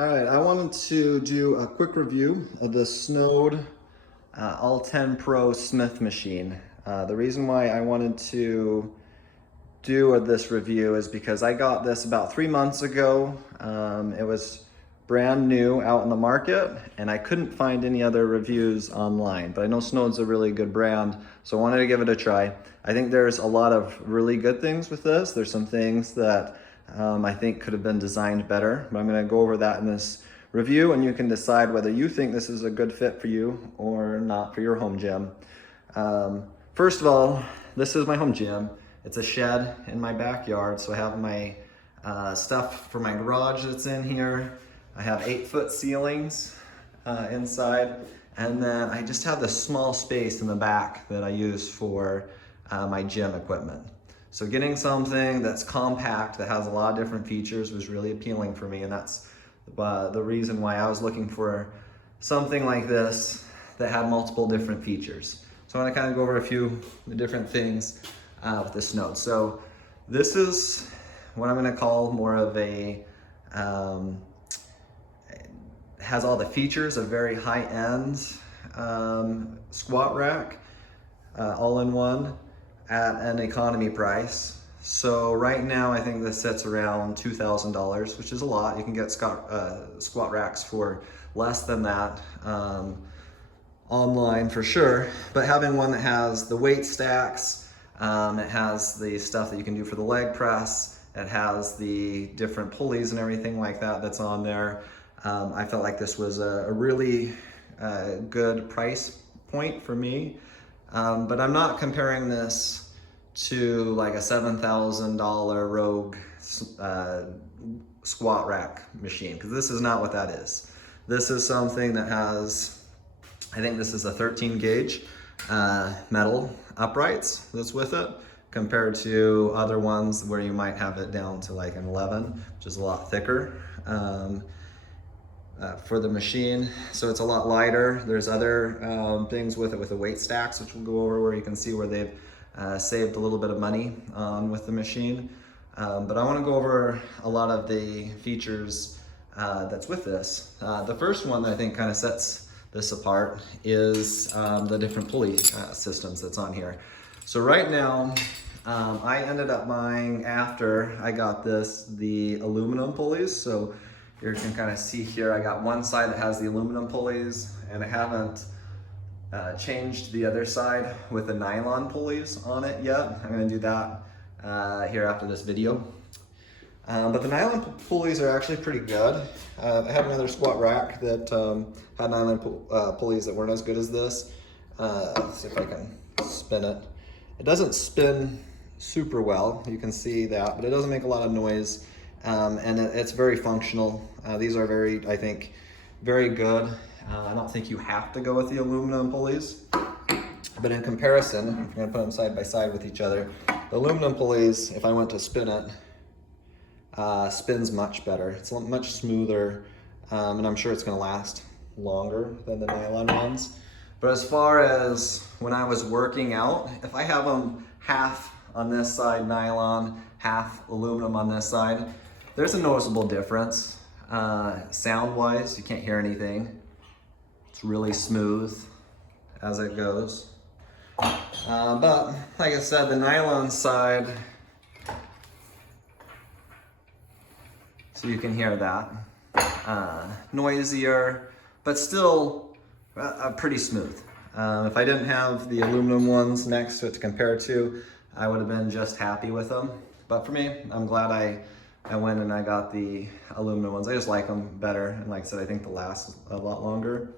All right, I wanted to do a quick review of the Snode All 10 Pro Smith Machine. The reason why I wanted to do this review is because I got this about 3 months ago. It was brand new out in the market and I couldn't find any other reviews online, but I know Snode's a really good brand, so I wanted to give it a try. I think there's a lot of really good things with this. There's some things that I think could have been designed better, but I'm going to go over that in this review and you can decide whether you think this is a good fit for you or not for your home gym. First of all, this is my home gym. It's a shed in my backyard, so I have my stuff for my garage that's in here. I have 8-foot ceilings inside, and then I just have this small space in the back that I use for my gym equipment. So getting something that's compact, that has a lot of different features was really appealing for me, and that's the reason why I was looking for something like this that had multiple different features. So I want to kind of go over a few different things with this Snode. So this is what I'm going to call more of a, has all the features of very high-end squat rack, all in one at an economy price. So right now I think this sits around $2,000, which is a lot. You can get squat racks for less than that online for sure, but having one that has the weight stacks, it has the stuff that you can do for the leg press, it has the different pulleys and everything like that that's on there. I felt like this was a really good price point for me, but I'm not comparing this to like a $7,000 Rogue squat rack machine, because this is not what that is. This is something that has, I think this is a 13 gauge metal uprights that's with it, compared to other ones where you might have it down to like an 11, which is a lot thicker for the machine. So it's a lot lighter. There's other things with it, with the weight stacks, which we'll go over, where you can see where they've saved a little bit of money with the machine. But I want to go over a lot of the features that's with this. The first one that I think kind of sets this apart is the different pulley systems that's on here. So right now, I ended up buying, after I got this, the aluminum pulleys. So you can kind of see here, I got one side that has the aluminum pulleys, and I haven't changed the other side with the nylon pulleys on it yet. I'm going to do that here after this video. But the nylon pulleys are actually pretty good. I had another squat rack that had nylon pulleys that weren't as good as this. Let's see if I can spin it. It doesn't spin super well, you can see that, but it doesn't make a lot of noise, and it's very functional. These are very, I think, very good. I don't think you have to go with the aluminum pulleys, but in comparison, if you're gonna put them side by side with each other, the aluminum pulleys, if I went to spin it, spins much better. It's much smoother, and I'm sure it's gonna last longer than the nylon ones. But as far as when I was working out, if I have them half on this side nylon, half aluminum on this side, there's a noticeable difference. Sound-wise, you can't hear anything. It's really smooth as it goes. But like I said, the nylon side, so you can hear that, noisier, but still pretty smooth. If I didn't have the aluminum ones next to it to compare to, I would have been just happy with them. But for me, I'm glad I went and I got the aluminum ones. I just like them better, and like I said, I think they'll last a lot longer.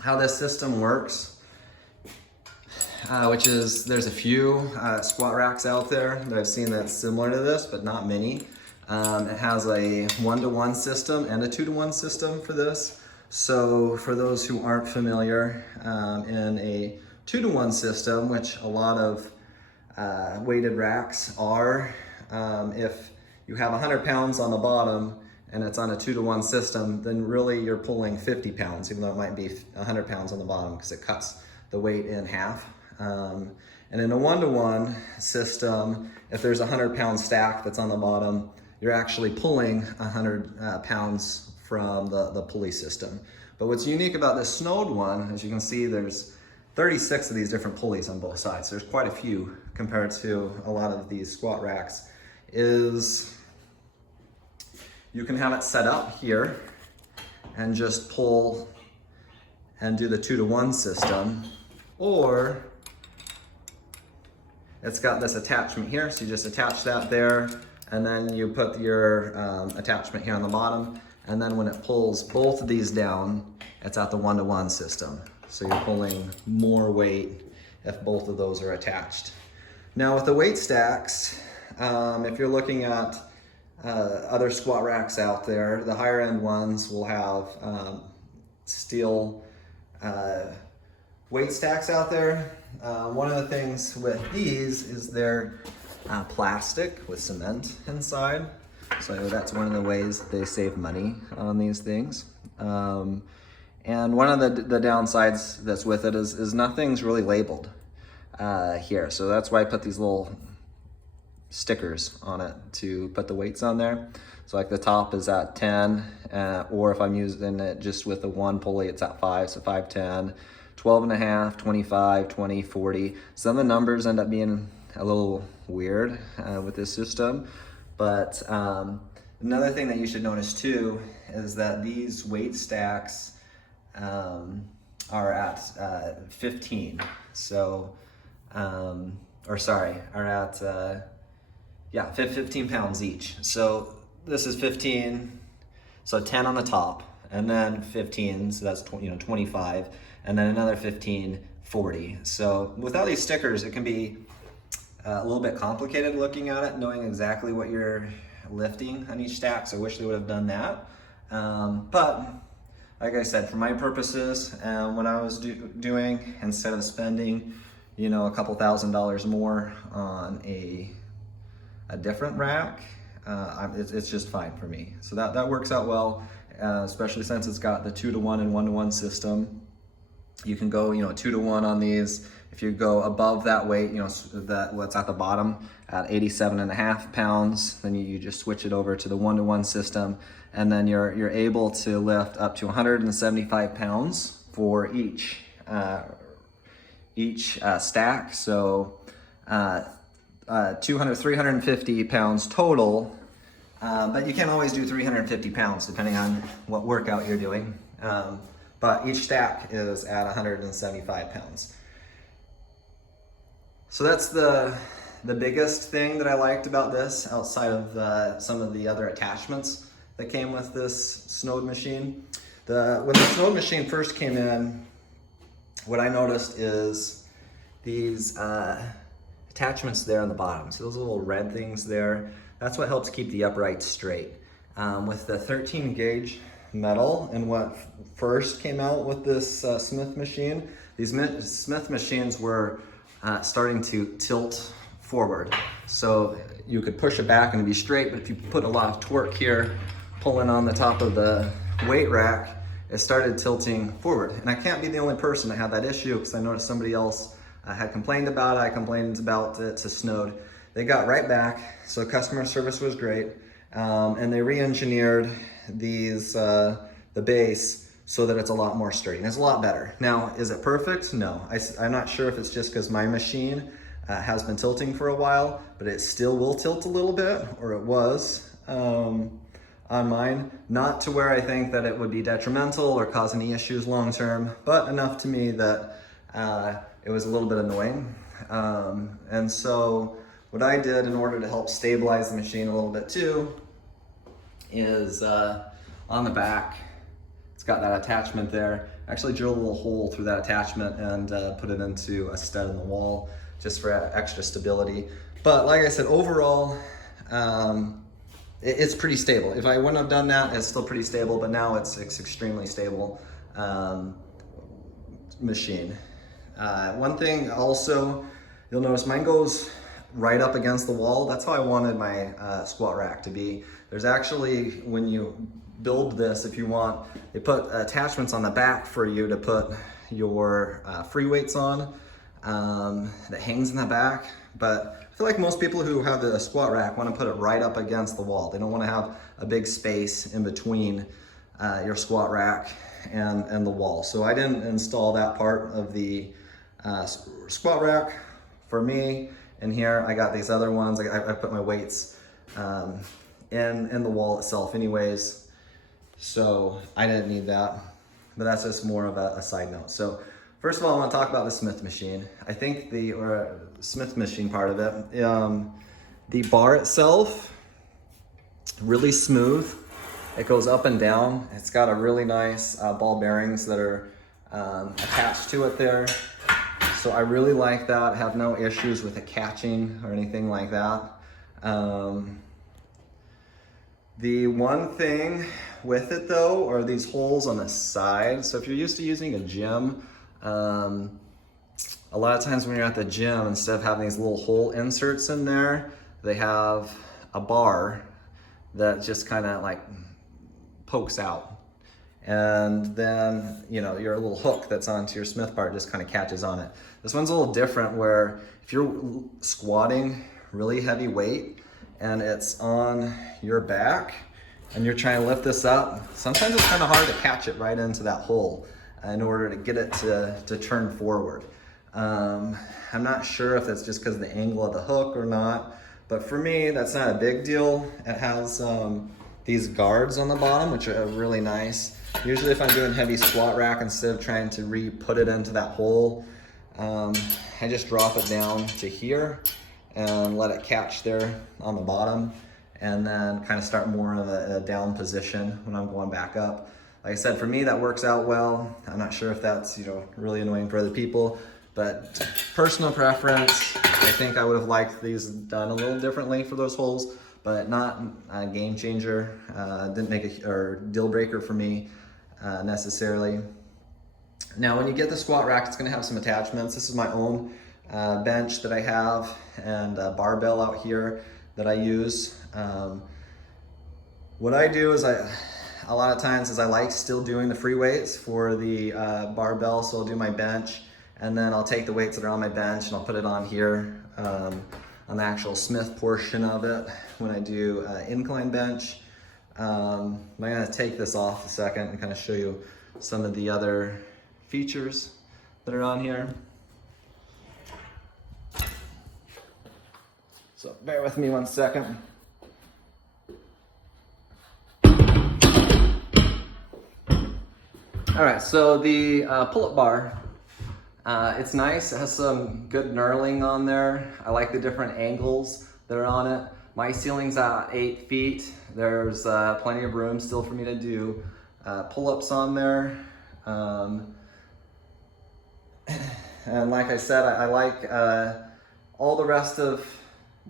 How this system works, which is, there's a few squat racks out there that I've seen that's similar to this, but not many. It has a 1-to-1 system and a 2-to-1 system for this. So for those who aren't familiar, in a 2-to-1 system, which a lot of weighted racks are, if you have 100 pounds on the bottom and it's on a 2-to-1 system, then really you're pulling 50 pounds, even though it might be 100 pounds on the bottom, because it cuts the weight in half. And in a 1-to-1 system, if there's a 100-pound stack that's on the bottom, you're actually pulling 100 pounds from the pulley system. But what's unique about this Snode one, as you can see, there's 36 of these different pulleys on both sides. There's quite a few compared to a lot of these squat racks. Is you can have it set up here and just pull and do the 2-to-1 system, or it's got this attachment here, so you just attach that there, and then you put your attachment here on the bottom, and then when it pulls both of these down, it's at the 1-to-1 system. So you're pulling more weight if both of those are attached. Now with the weight stacks, if you're looking at other squat racks out there, the higher end ones will have steel weight stacks out there. One of the things with these is they're plastic with cement inside. So that's one of the ways they save money on these things. And one of the downsides that's with it is nothing's really labeled here. So that's why I put these little stickers on it to put the weights on there. So like the top is at 10, or if I'm using it just with the one pulley, it's at 5, so 5, 10, 12 and a half, 25, 20, 40. Some of the numbers end up being a little weird with this system. But another thing that you should notice too is that these weight stacks are at 15. So, are at, 15 pounds each. So this is 15, so 10 on the top, and then 15, so that's 25, and then another 15, 40. So without these stickers, it can be a little bit complicated looking at it, knowing exactly what you're lifting on each stack. So I wish they would have done that. But like I said, for my purposes, what I was doing, instead of spending, a couple $1,000s more on a different rack, it's just fine for me. So that works out well, especially since it's got the 2-to-1 and 1-to-1 system. You can go, 2-to-1 on these. If you go above that weight, that what's at the bottom at 87.5 pounds, then you just switch it over to the 1-to-1 system, and then you're able to lift up to 175 pounds for each stack. So 350 pounds total, but you can't always do 350 pounds depending on what workout you're doing. But each stack is at 175 pounds. So that's the biggest thing that I liked about this, outside of some of the other attachments that came with this Snode machine. When the Snode machine first came in, what I noticed is these attachments there on the bottom. So those little red things there, that's what helps keep the uprights straight. With the 13 gauge metal and what first came out with this Smith machine, these Smith machines were starting to tilt forward. So you could push it back and it'd be straight, but if you put a lot of torque here, pulling on the top of the weight rack, it started tilting forward. And I can't be the only person that had that issue, because I noticed somebody else had complained about it. I complained about it to Snode. They got right back, so customer service was great. And they re-engineered these, the base, so that it's a lot more sturdy, and it's a lot better. Now, is it perfect? No. I'm not sure if it's just because my machine has been tilting for a while, but it still will tilt a little bit, or it was on mine. Not to where I think that it would be detrimental or cause any issues long term, but enough to me that it was a little bit annoying. And so what I did in order to help stabilize the machine a little bit too is on the back, it's got that attachment there. I actually drilled a little hole through that attachment and put it into a stud in the wall just for extra stability. But like I said, overall, it's pretty stable. If I wouldn't have done that, it's still pretty stable, but now it's extremely stable machine. One thing also, you'll notice mine goes right up against the wall. That's how I wanted my squat rack to be. There's actually, when you build this, if you want, they put attachments on the back for you to put your free weights on that hangs in the back. But I feel like most people who have a squat rack want to put it right up against the wall. They don't want to have a big space in between your squat rack and the wall. So I didn't install that part of the squat rack for me. In here, I got these other ones. I put my weights in the wall itself anyways. So I didn't need that, but that's just more of a side note. So first of all, I want to talk about the Smith machine. I think the Smith machine part of it, the bar itself, really smooth. It goes up and down. It's got a really nice ball bearings that are attached to it there. So I really like that. Have no issues with it catching or anything like that. The one thing with it though are these holes on the side. So if you're used to using a gym, a lot of times when you're at the gym, instead of having these little hole inserts in there, they have a bar that just kind of like pokes out. And then, you know, your little hook that's onto your Smith bar just kind of catches on it. This one's a little different where if you're squatting really heavy weight and it's on your back and you're trying to lift this up, sometimes it's kind of hard to catch it right into that hole in order to get it to turn forward. I'm not sure if that's just because of the angle of the hook or not, but for me, that's not a big deal. It has these guards on the bottom, which are really nice. Usually if I'm doing heavy squat rack, instead of trying to re-put it into that hole, I just drop it down to here and let it catch there on the bottom, and then kind of start more of a down position when I'm going back up. Like I said, for me, that works out well. I'm not sure if that's, you know, really annoying for other people, but personal preference, I think I would have liked these done a little differently for those holes, but not a game changer. Didn't make a deal breaker for me necessarily. Now, when you get the squat rack, it's gonna have some attachments. This is my own bench that I have and a barbell out here that I use. What I do is a lot of times I like still doing the free weights for the barbell, so I'll do my bench and then I'll take the weights that are on my bench and I'll put it on here on the actual Smith portion of it when I do incline bench. I'm gonna take this off a second and kind of show you some of the other features that are on here. So bear with me one second. All right, so the pull-up bar, it's nice. It has some good knurling on there. I like the different angles that are on it. My ceiling's at 8 feet. There's plenty of room still for me to do pull-ups on there. And like I said, I like all the rest of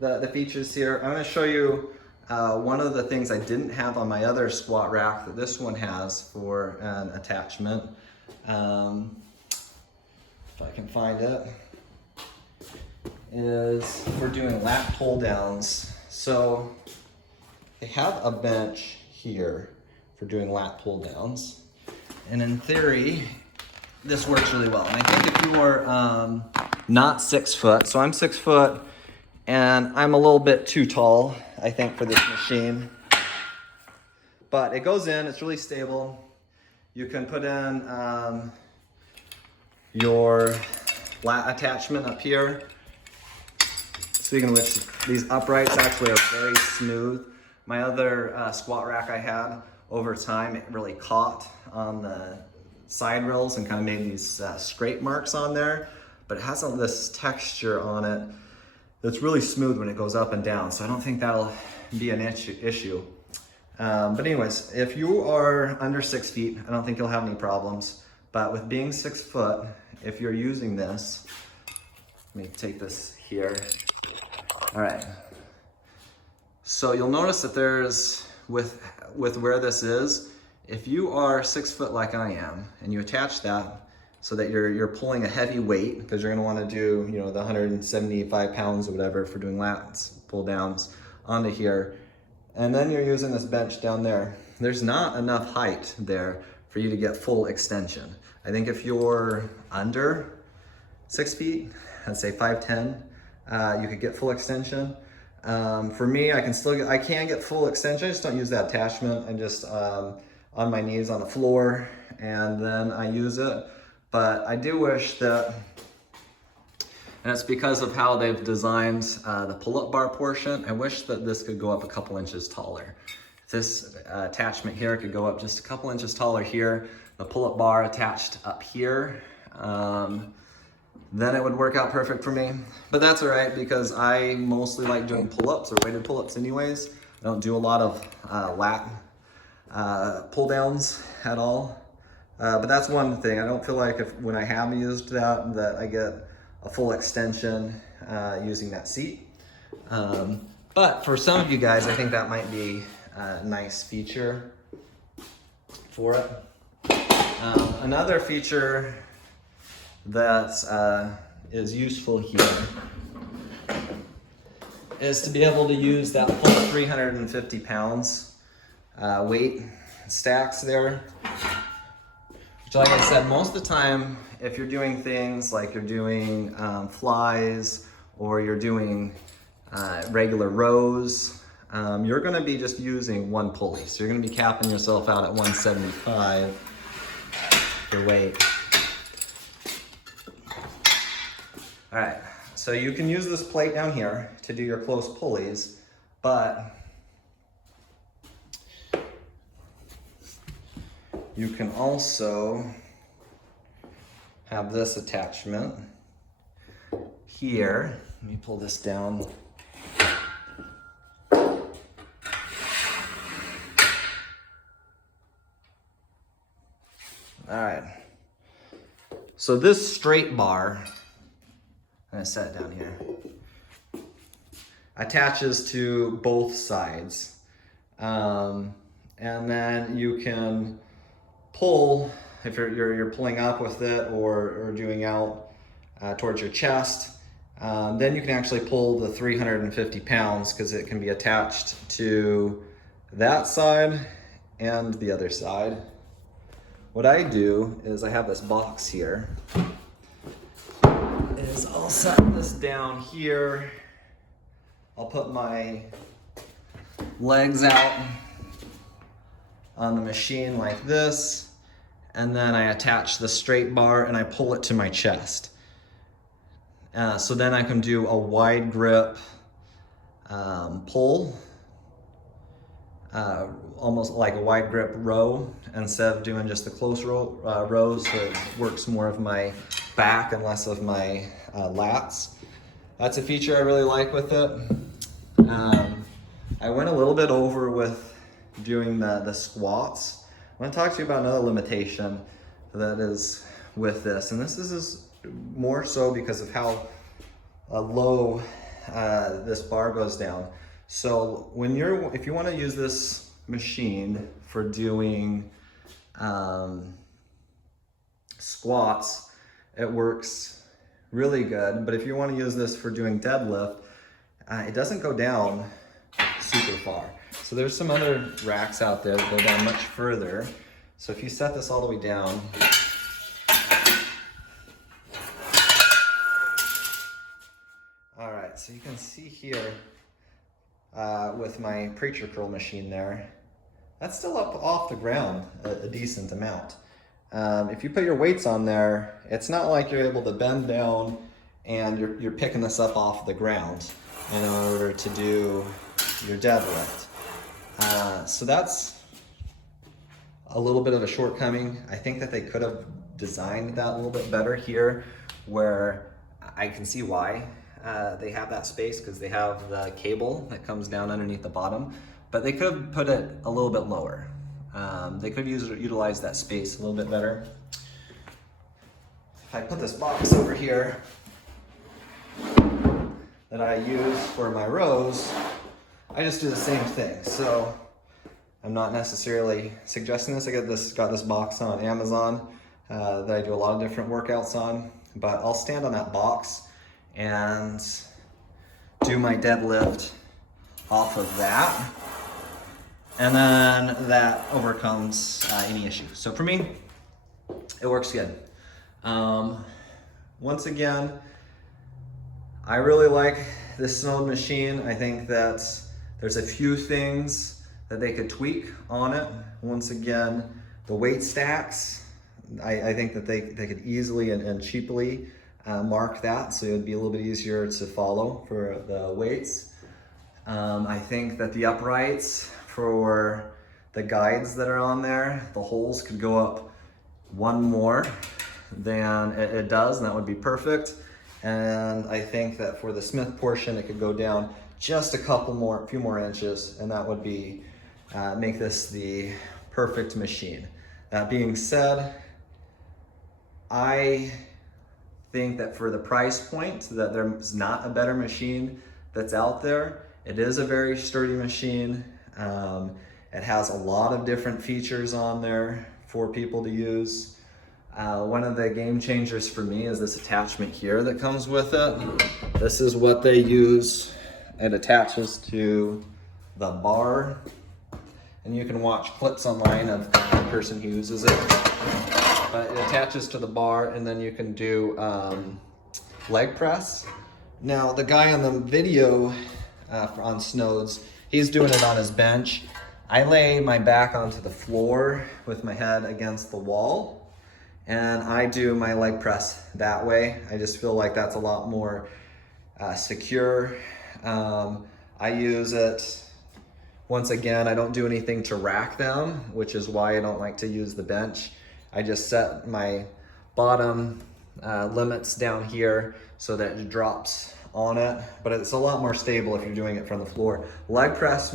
the features here. I'm gonna show you one of the things I didn't have on my other squat rack that this one has for an attachment. If I can find it, is for doing lat pull downs. So they have a bench here for doing lat pull downs. And in theory, this works really well. And I think if you are not 6 foot, so I'm 6 foot and I'm a little bit too tall, I think, for this machine. But it goes in, it's really stable. You can put in your lat attachment up here. Speaking of which, these uprights actually are very smooth. My other squat rack I had, over time, it really caught on the side rails and kind of made these scrape marks on there. But it has this texture on it that's really smooth when it goes up and down. So I don't think that'll be an issue. But anyways, if you are under 6 feet, I don't think you'll have any problems. But with being 6 foot, if you're using this, let me take this here. All right. So you'll notice that there's, with where this is, if you are 6 foot like I am, and you attach that so that you're pulling a heavy weight, because you're gonna wanna do, you know, the 175 pounds or whatever for doing lats, pull downs onto here, and then you're using this bench down there, there's not enough height there for you to get full extension. I think if you're under 6 feet, I'd say 5'10", you could get full extension. For me, I can get full extension. I just don't use that attachment. I just, I'll on my knees on the floor, and then I use it. But I do wish that, and it's because of how they've designed the pull-up bar portion, I wish that this could go up a couple inches taller. This attachment here could go up just a couple inches taller here, the pull-up bar attached up here. Then it would work out perfect for me. But that's all right, because I mostly like doing pull-ups or weighted pull-ups anyways. I don't do a lot of lat pull-downs at all. But that's one thing. I don't feel like when I have used that I get a full extension using that seat. But for some of you guys, I think that might be a nice feature for it. Another feature that is useful here is to be able to use that full 350 pounds weight stacks there. Which, like I said, most of the time, if you're doing things like you're doing flies or you're doing regular rows, you're gonna be just using one pulley. So you're gonna be capping yourself out at 175 for weight. All right, so you can use this plate down here to do your close pulleys, but you can also have this attachment here. Let me pull this down. All right, so this straight bar, I'm gonna set it down here, attaches to both sides. And then you can pull, if you're pulling up with it or doing out towards your chest, then you can actually pull the 350 pounds because it can be attached to that side and the other side. What I do is I have this box here. I'll set this down here. I'll put my legs out on the machine like this, and then I attach the straight bar and I pull it to my chest. So then I can do a wide grip pull, almost like a wide grip row instead of doing just the close rows, so it works more of my back and less of my lats. That's a feature I really like with it. I went a little bit over with doing the squats. I want to talk to you about another limitation that is with this, and this is more so because of how low this bar goes down. So if you want to use this machine for doing squats, it works really good. But if you want to use this for doing deadlift, it doesn't go down super far. So there's some other racks out there that go down much further. So if you set this all the way down, all right, so you can see here with my preacher curl machine there, that's still up off the ground a decent amount. If you put your weights on there, it's not like you're able to bend down and you're picking this up off the ground in order to do your deadlift. So that's a little bit of a shortcoming. I think that they could have designed that a little bit better here, where I can see why they have that space, because they have the cable that comes down underneath the bottom, but they could have put it a little bit lower. They could have utilized that space a little bit better. If I put this box over here that I use for my rows, I just do the same thing. So I'm not necessarily suggesting this. I got this box on Amazon that I do a lot of different workouts on, but I'll stand on that box and do my deadlift off of that. And then that overcomes any issue. So for me, it works good. Once again, I really like this Snode machine. I think that there's a few things that they could tweak on it. Once again, the weight stacks, I think that they could easily and cheaply mark that, so it would be a little bit easier to follow for the weights. I think that the uprights for the guides that are on there, the holes could go up one more than it does, and that would be perfect. And I think that for the Smith portion, it could go down just a few more inches, and that would be make this the perfect machine. That being said, I think that for the price point, that there's not a better machine that's out there. It is a very sturdy machine. It has a lot of different features on there for people to use. One of the game changers for me is this attachment here that comes with it. This is what they use. It attaches to the bar, and you can watch clips online of the person who uses it. But it attaches to the bar, and then you can do leg press. Now, the guy on the video on Snode's, he's doing it on his bench. I lay my back onto the floor with my head against the wall, and I do my leg press that way. I just feel like that's a lot more secure. I use it, once again, I don't do anything to rack them, which is why I don't like to use the bench. I just set my bottom limits down here so that it drops on it, but it's a lot more stable if you're doing it from the floor. Leg press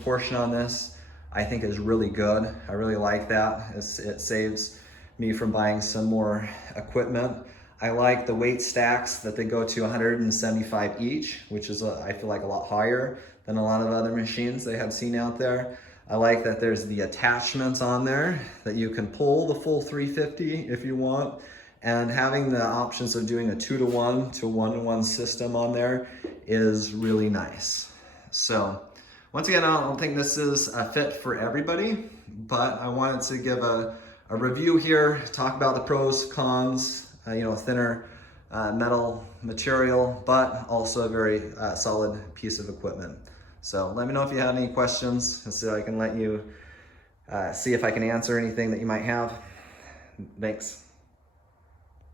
portion on this, I think, is really good. I really like that. It saves me from buying some more equipment. I like the weight stacks that they go to 175 each, which is, I feel like, a lot higher than a lot of other machines they have seen out there. I like that there's the attachments on there that you can pull the full 350 if you want, and having the options of doing a 2-to-1 to 1-to-1 system on there is really nice. So once again, I don't think this is a fit for everybody, but I wanted to give a review here, talk about the pros, cons, thinner metal material, but also a very solid piece of equipment. So let me know if you have any questions so I can let you see if I can answer anything that you might have. Thanks.